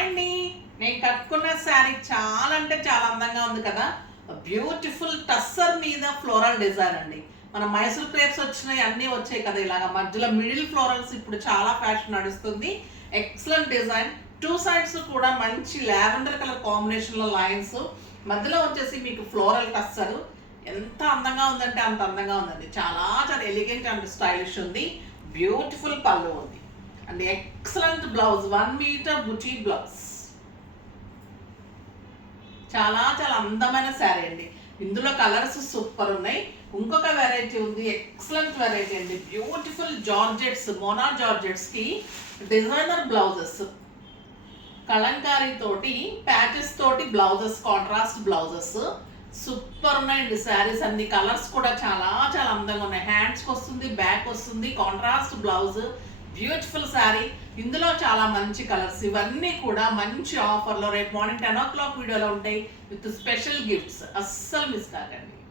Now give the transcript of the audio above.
Hi అండి. నేను కట్టుకున్న శారీ చాలా అంటే చాలా అందంగా ఉంది కదా. బ్యూటిఫుల్ టస్సర్ మీద ఫ్లోరల్ డిజైన్ అండి. మన మైసూర్ క్రేప్స్ వచ్చినాయి, అన్నీ వచ్చాయి కదా ఇలాగా మధ్యలో మిడిల్ ఫ్లోరల్స్ ఇప్పుడు చాలా ఫ్యాషన్ నడుస్తుంది. Excellent design. టూ సైడ్స్ కూడా మంచి లావెండర్ కలర్ కాంబినేషన్లో లైన్స్, మధ్యలో వచ్చేసి మీకు ఫ్లోరల్ టస్సర్. ఎంత అందంగా ఉందంటే అంత అందంగా ఉందండి. చాలా చాలా ఎలిగెంట్ అండ్ స్టైలిష్ ఉంది. బ్యూటిఫుల్ పళ్ళు ఉంది and excellent blouse, 1 metre buti blouse. చాలా చాలా అందమైన శారీ అండి. ఇందులో కలర్స్ సూపర్ ఉన్నాయి. ఇంకొక వెరైటీ ఉంది, ఎక్సలెంట్ వెరైటీ అండి. బ్యూటిఫుల్ జార్జెట్స్, మోనా జార్జెట్స్ కి డిజైనర్ బ్లౌజెస్, కలంకారీ తోటి ప్యాచెస్ తోటి బ్లౌజెస్, కాంట్రాస్ట్ బ్లౌజెస్ సూపర్ ఉన్నాయండి. శారీస్ అన్ని కలర్స్ కూడా చాలా చాలా అందంగా ఉన్నాయి. హ్యాండ్స్కి వస్తుంది, బ్యాక్ వస్తుంది, కాంట్రాస్ట్ బ్లౌజ్. బ్యూటిఫుల్ శారీ. ఇందులో చాలా మంచి కలర్స్. ఇవన్నీ కూడా మంచి ఆఫర్లో రేపు మార్నింగ్ 10 o'clock వీడియోలో ఉంటాయి విత్ స్పెషల్ గిఫ్ట్స్. అస్సలు మిస్ కాకండి.